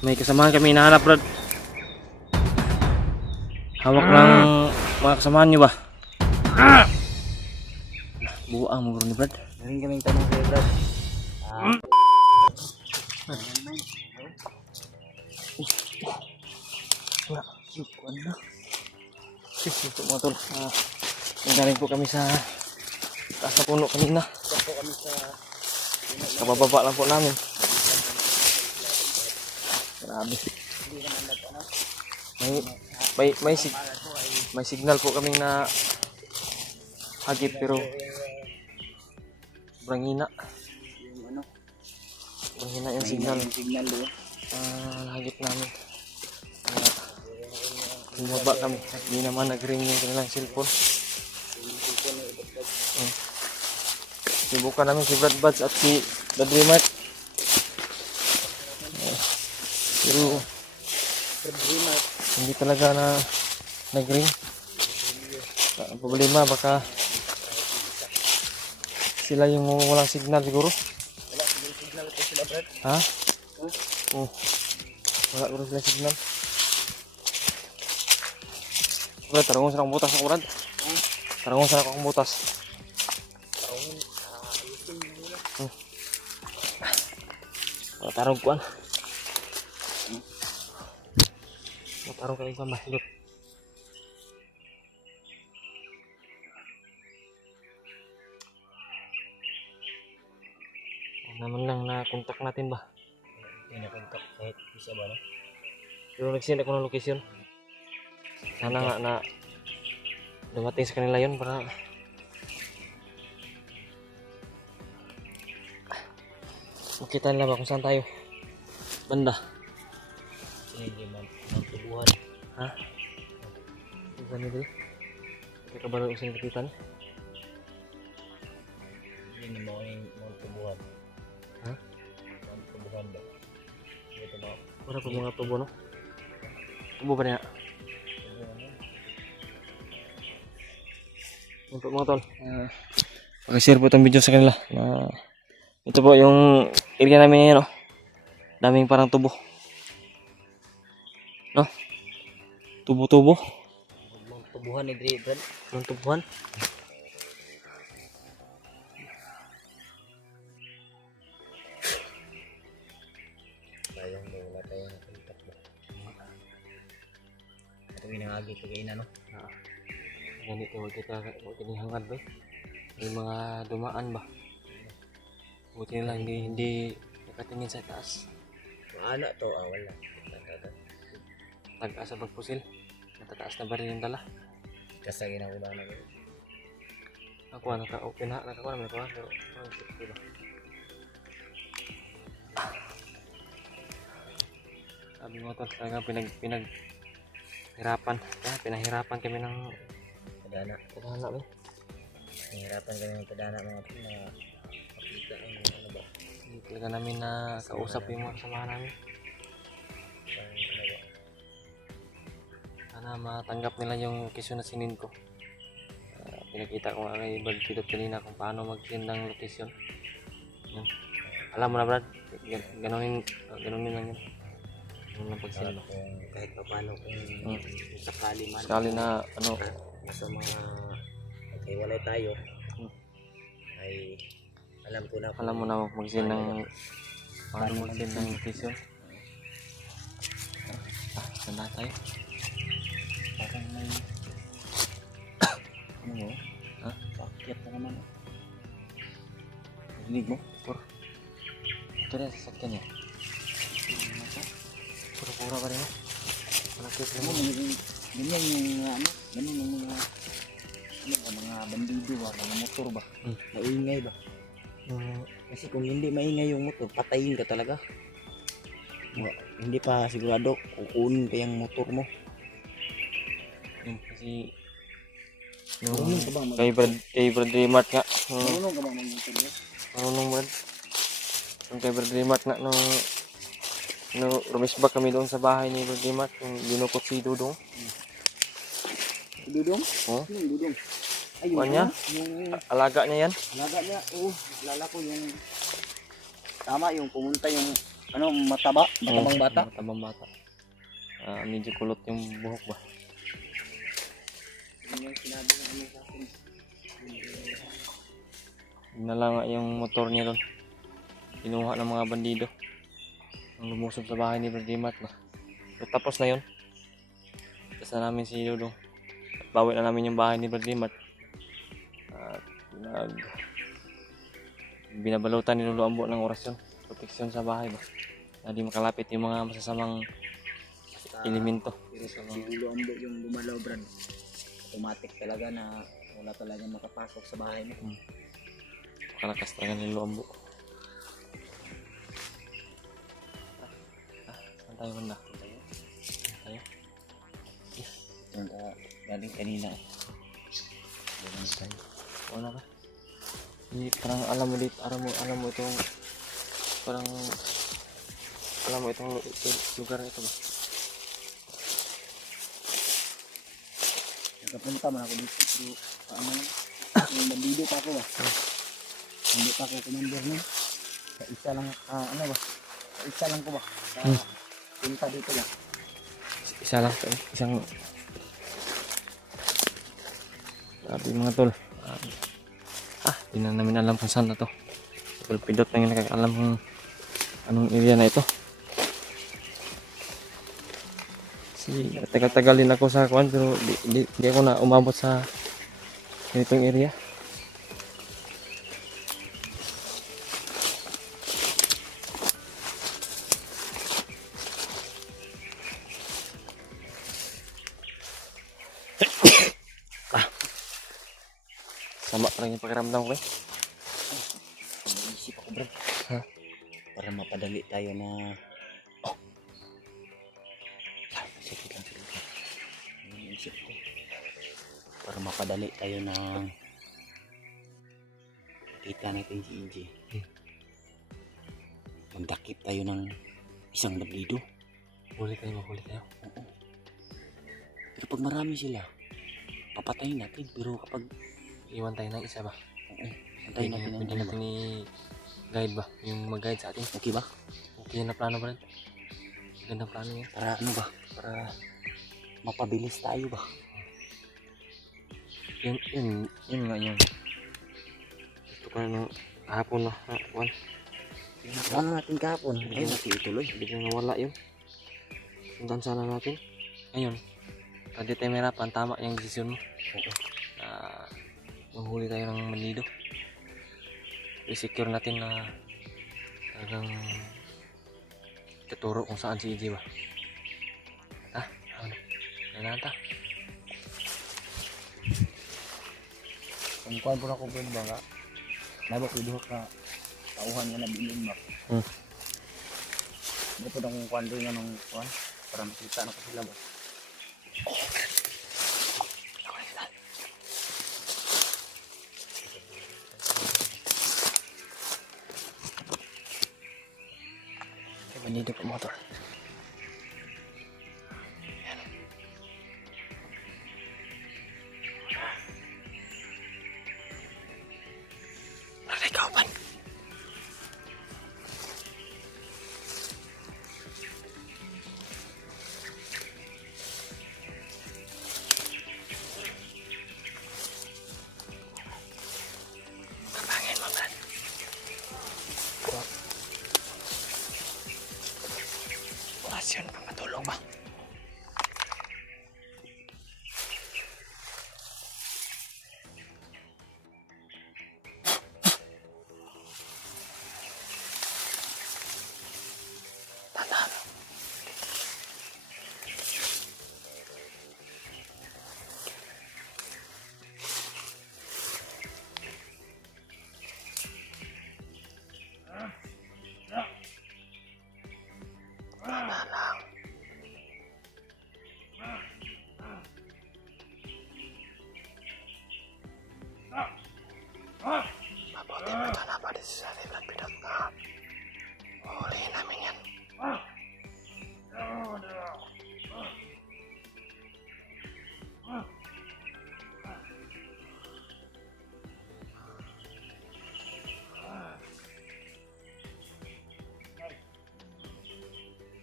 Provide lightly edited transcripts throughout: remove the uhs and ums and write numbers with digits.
May kasamahan kami hinahanap, Brad. Hawak ng mga kasamahan nyo ba? Buang mo ni Brad. Meron kaming tanong sa'yo, Brad. Wala. Ano? Ito mga tol. Nanggaling po kami sa taas na puno kanina. Kabababa lang po namin. Grabe. May signal po kaming na hagip pero sobrang hina. Sobrang hina yung signal. Hagip namin. Bumaba kami. Hindi naman nag-ring yung kanilang cellphone. Subukan namin si Brad Buds at si Brad Remark. Pero hindi talaga na nag-ring. Ang problema baka sila yung walang signal siguro. Wala signal po sila, Brad. Ha? Oh. Wala ko sila signal. Brad, tarungon sa akong butas ako, Brad. Tarungon sa akong butas. Tarong kuan. Tarong kayo sa masilot. Naman lang na kontak natin ba? Hindi na kontak kahit isa ba, no? Pero nag-send ako ng location. Sana nga na dumating sa kanila yun para makita nila ba kung saan tayo banda. Hindi man tubuhan. Ha? Saan nila? Hindi ka ba rin usang kapitan? Hindi na mga tubuhan. Ha? Mga tubuhan ba? Dito na. Wala pa mga tubo, no? Tubo ba niya? Yan po mga tol. Pag-share po itong video sa kanila. Ito po yung area namin ngayon, no? Daming parang tubo. No? Tubo-tubo. Mga tubuhan ni Dre, Brad. Ng tubuhan. Sayang mo, wala tayong kontak ba? Ito inangagi ko kayo na, no? Ganito huwag kinihangad ba? May mga dumaan ba? Buti nila hindi nakatingin sa taas. Maana to, wala. Tag-asa pagpusil. Natataas na ba rin yung dala? Kasagin ako na ko. Ako naka-open na. Nakakuha naman ako. Pero diba? Sabi mo tol, talagang pinaghirapan. Pinahirapan kami ng Padana. kadana ba? Nahirapan kami ng padana mga po na makita ang ano ba? Hindi talaga namin na kausap yung mga kasamahan namin. Ang ano ba? Sana matanggap nila yung location na sinin ko. Pinakita ko nga kay Brad Pidot kanina kung paano mag-send ng location. Yan. Alam mo na Brad, ganunin lang yun. Yung pag-send mo. Kung kahit pa paano kung sakali man. Sakali na ano, Sa mga maghiwalay tayo ay alam ko na alam mo na mag-send ng paano mag-send ng location. Sanda tayo. parang may ano mo? Ha? Pakyat na naman. Narinig mo? Ito na sasakyan niya. Pura-pura pa rin mo. Malakit rin mo. Ganyan yung ano, ganyan yung mga bandido ba, mga motor ba, maingay ba. Kasi kung hindi maingay yung motor, patayin ka talaga. Hindi pa sigurado, kukunin pa yung motor mo. Kasi Marunong ka ba kay Brad Remark nga. Marunong ka ba mag-motor ba? Marunong Brad. Yung kay Brad Remark na rumisbak kami doon sa bahay ni Brad Remark. Yung dinukot si Dudong. Dudong? Oh? Yung Dudong? Ay, Kuha niya? Yung Alaga niya yan. alaga niya, lala ko yung tama yung pumunta yung Ano, matabang bata. Matabang bata. Medyo kulot yung buhok ba. Yun yung sinabi ng ano sa akin. Nalanga yung motor niya doon. Kinuha ng mga bandido. Ang lumusob sa bahay ni Brad ba. So, tapos na yun. Tapos na namin si Dudong. At bawi na namin yung bahay ni Brad At binabalutan ni Lolo Ambo ng orasyon. Proteksyon sa bahay ba. Na di makalapit yung mga masasamang elemento. Pero sa Lolo Ambo yung gumalaw, Brad, automatic talaga na wala talaga makapasok sa bahay mo. Makalakas talaga ni Lolo Ambo. Saan tayo banda? Saan tayo? Yung galing kanina. Galing tayo. Wala ka? Parang alam mo dito, alam mo itong parang alam mo itong lugar na ito ba? Nagkapunta man ako dito. Pero paano lang? Yung bandido pa ako ba? Hindi pa ako commander nun. Sa isa lang, ano ba? Sa isa lang ko ba? Sa punta dito ba? Isa lang to, isang sabi mga tol. Di na namin alam kung saan na to. Pidot na yung nakakalam kung anong area na ito. Tagal-tagal din ako sa kuan pero di ako na umabot sa ganitong area. Sama pa rin yung pakiramdam ko eh. Naisip ako, bro. Ha? Para mapadali tayo na... Sige lang. Naisip ko. Para mapadali tayo na... Kita natin si EJ. Magdakip tayo ng isang bandido. Mahuli tayo. Oo. Pero pag marami sila, papatayin natin. Pero kapag... Iwan tayo ng isa ba? Oo. Antayin natin ang Pwede natin i-guide ba? Yung mag-guide sa atin. Okay ba? Okay na plano ba rin? Gandang plano yun. Para ano ba? Para mapabilis tayo ba? Yun nga yun. Gusto ko na hapon na. One. Ano natin kahapon? Hindi Ayun, natin ituloy. Biglang nawala yun. Sundan sana natin. Ngayon, pag di tayo mahirapan, tama yung desisyon mo. Oo. Manghuli tayo ng bandido. I-secure natin na talagang tuturo kung saan si EJ ba. Ano? Kailangan ta. Kung kuhan po na ko ba nga? Nabak ko ka tauhan nga na bilin ba? Hindi po na kung kuhan doon nga nung kuhan para makita na ko sila ba? Bandido pa motor. Aray ka pa. Kapangin mo, Brad. Orasyon pa matulong ba? Tandaan. Tandaan lang. Mabuti mo ito na pa dito sa Brad Pidot na hulihin namin yan.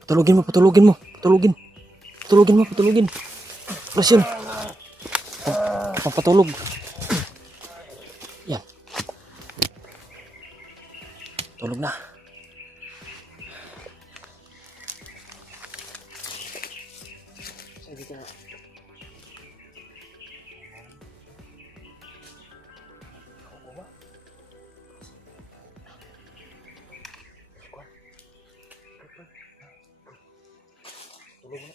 Patulugin mo, patulugin mo. Patulugin. Patulugin mo, patulugin. Plus yun. Pampatulog. Yan. Tulog na. Sige ka. Tulog na.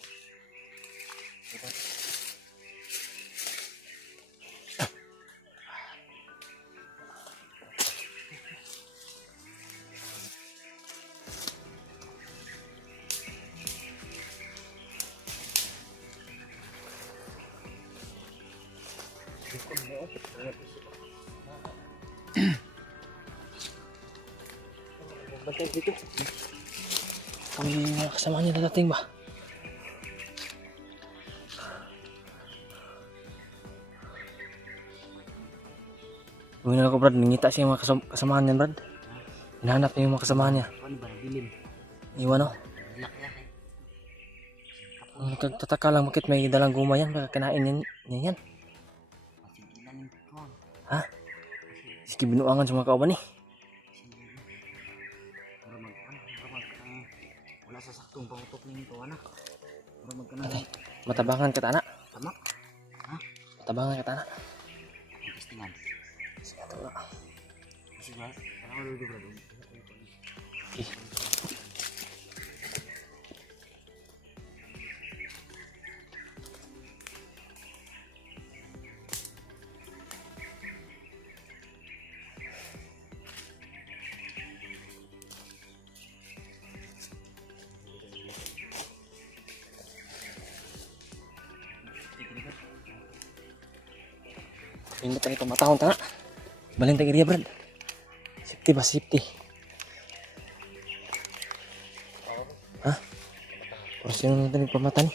Bantay dito. Kami mga kasama niya dadating ba? Gawin na ako Brad, nangita siya yung mga kasamahan niya Brad. Hinahanap niya yung mga kasamahan niya. Ano ba nabilin? Iwan o. Laki-laki. Nagtataka lang bakit may dalang guma yan. Baka kinain niya yan. Sige na ning tuwan. Ha? Sige binuangan sa mga kauban eh. Wala sa saktong pangutok ning tuwan na. Para magkanang Matabangan ka tana. tama. Ha? Matabangan ka tana. Testingan. Sige ito na. Sige ba? Ano dito bro? Okay. Hindi tayo tumatahon tana. Baling tayo area Brad. Safety ba? Safety. Ha? Pero sino natin nagpamata ni?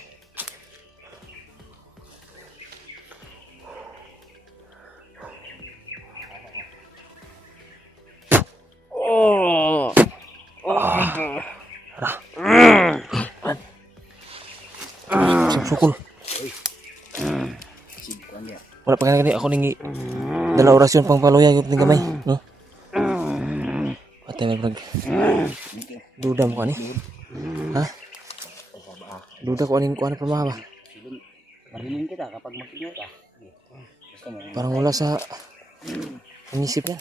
Oh! Tara. Sukul. Sige kuan ya. Wala pa nga ako ningi dala orasyon pang paluya yung ning gamay, no? Ate may brag. Duda mo ka ni? Ha? Duda ko aning kuan pa ba? Marilin kita kapag mag-ingat ka. Gusto mo. Parang wala sa inisip yan.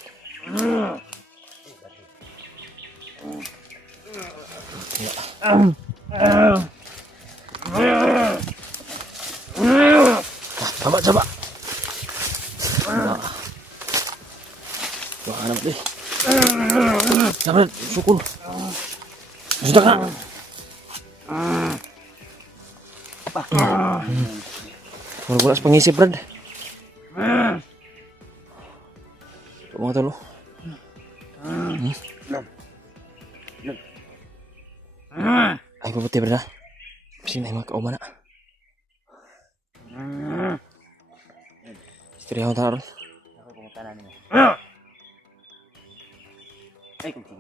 Coba coba. Wah, anak deh. Sabar, sukul. Sudah kak. Apa? Wala pengisip Brad. Mga tolo. Ay, pabuti Brad. Kasi na yung mga kauman na. Istri ako taron. Ako pumunta na niyo. Ay, kung sino.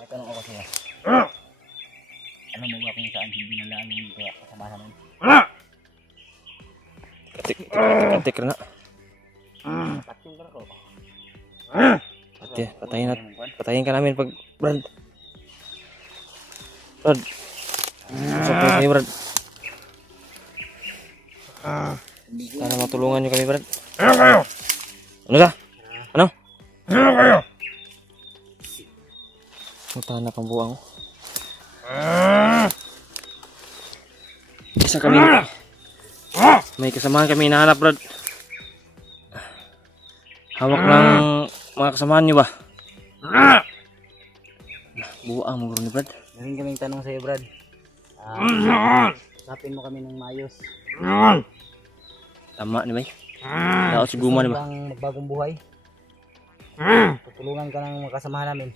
Ay, tanong ako sa'yo. Ano mo ba kung saan hindi nalaan yung kaya kasama namin? Katik na. Pating ka na ko. Pati, patayin ka namin pag Brad. Brad. Usap ko kami Brad. Sana matulungan nyo kami Brad. Ano ka? Ano? Mutahan na pang buwang. Isa kami. May kasamahan kami hinahanap Brad. Hawak ng mga kasamahan nyo ba? Buwang mo ni Brad. Meron kaming tanong sa'yo, Brad. Sapin mo kami ng mayos. Tama ni Bay. Daot si Guma ni ba? Bang magbagong buhay. Tutulungan ka ng mga kasamahan namin.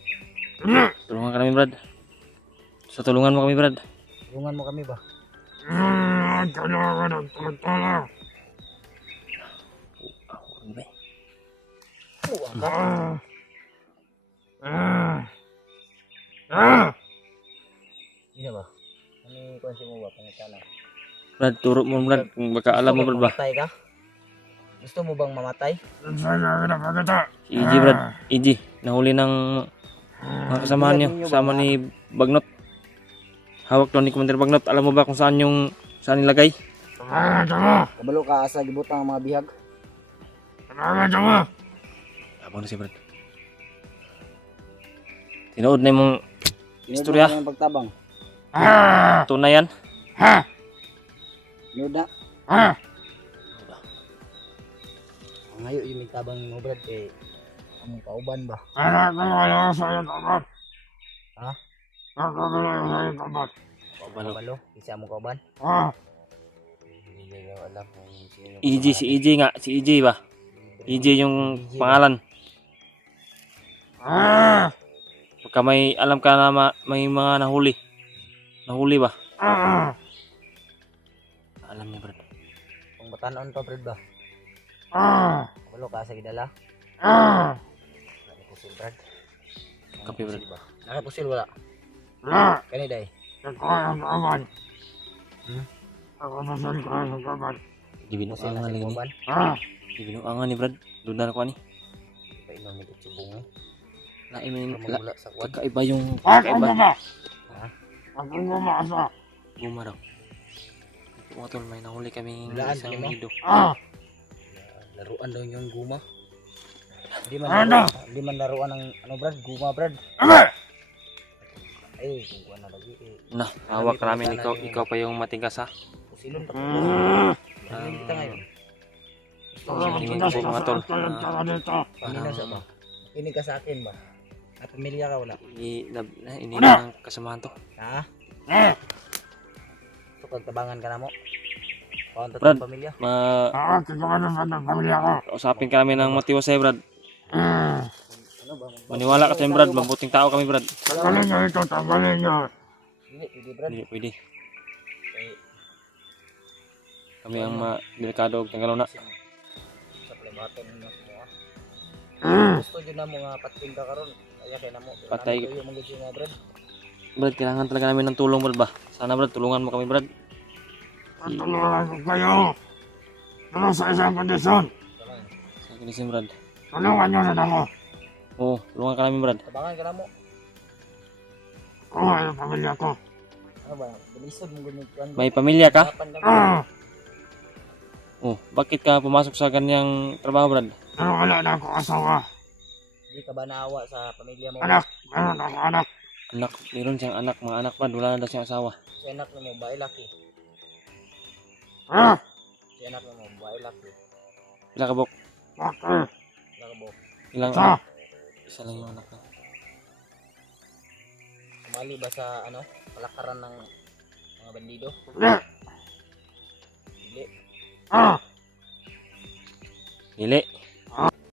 Tulungan ka namin Brad. Sa tulungan mo kami Brad. Tulungan mo kami ba? Ni Bay. Ina ba? Ano konsi mo ba pangitana? Brad, turo mo Brad, kung baka alam mo Brad ba. Mamatay ka? Gusto mo bang mamatay? Si EJ Brad, EJ, nahuli ng mga kasamahan niyo, kasama ni Bagnot. Hawak daw ni Commander Bagnot. Alam mo ba kung saan saan nilagay? Kabalo ka asa gibutang ang mga bihag. Abang na si Brad. Tinood na yung istorya. Yung pagtabang. Tunay yan. Nood na. Ngayon yung may tabang mo Brad eh. Anong kauban ba? Ha? Kabalo. Kabalo? Isa mo kauban? Hindi niya alam kung sino. EJ, si EJ nga. Si EJ ba? EJ yung pangalan. Pagka may alam ka na may mga nahuli. Nahuli ba? Alam niya Brad. Kung batanon pa Brad ba? Kabalo ka sa gidala? Nakapusil Brad. Kape Brad. Nakapusil wala? Kani day? Di binuangan lagi ni. Kauban? Di binuangan ni Brad. Dudan ko ni. Painom nito subong eh. Naimin Mula sa kwan. kakaiba yung kakaiba. Ha? Guma daw. Mga tol, may nahuli kaming Laan, isang lima. lido. Laruan daw yung guma. Hindi man laruan ng ano Brad, guma Brad. Ay, guma na lagi eh. Nah, hawak namin ikaw pa yung matigas ha. Pusilon pa. Ano kita ngayon? Tingin ko mga tol. Pangina sa ba? Ini ka sa akin ba? At pamilya ka wala? Ini ng kasamahan to. Ha? So, pagtabangan ka na mo? Kaunta Brad. ng pamilya? Usapin ka namin ng matiwasay Brad. Ano ba? Maniwala ka sa Brad, mabuting tao kami Brad. Hindi, pwede Brad. Hindi pwede. Eh, Kami ang delikado og tanggalon na. sa plematon mo semua. Gusto dyan na mo nga pating ka karon. Kaya kaya na mo. Patay. Tuyo mong gusto nga Brad. Brad, kailangan talaga namin ng tulong Brad ba. Sana Brad, tulungan mo kami Brad. Tulungan ko kayo. Pero sa isang kondisyon. Sa kinisim Brad. Tulungan nyo rin ako. Oo, tulungan ka namin Brad. Tabangan ka na mo. Kung ano yung pamilya ko. Ano ba? Bilisod mo ganun. May pamilya ka? Harapan ka. Oh, bakit ka pumasok sa ganyang trabaho Brad? Pero wala na ako asawa. Hindi ka ba naawa sa pamilya mo? Anak. Meron ako anak. Anak, meron siyang anak, mga anak Brad, wala na daw siyang asawa. Si anak mo bae laki. Ha? Si anak mo bae laki. Pila ka bok? Bakit? Nakabo. Ilang Sa? anak? Isa lang yung anak na. Sumali ba sa ano? Palakaran ng mga bandido? Hindi. Hindi. Ha? Dili.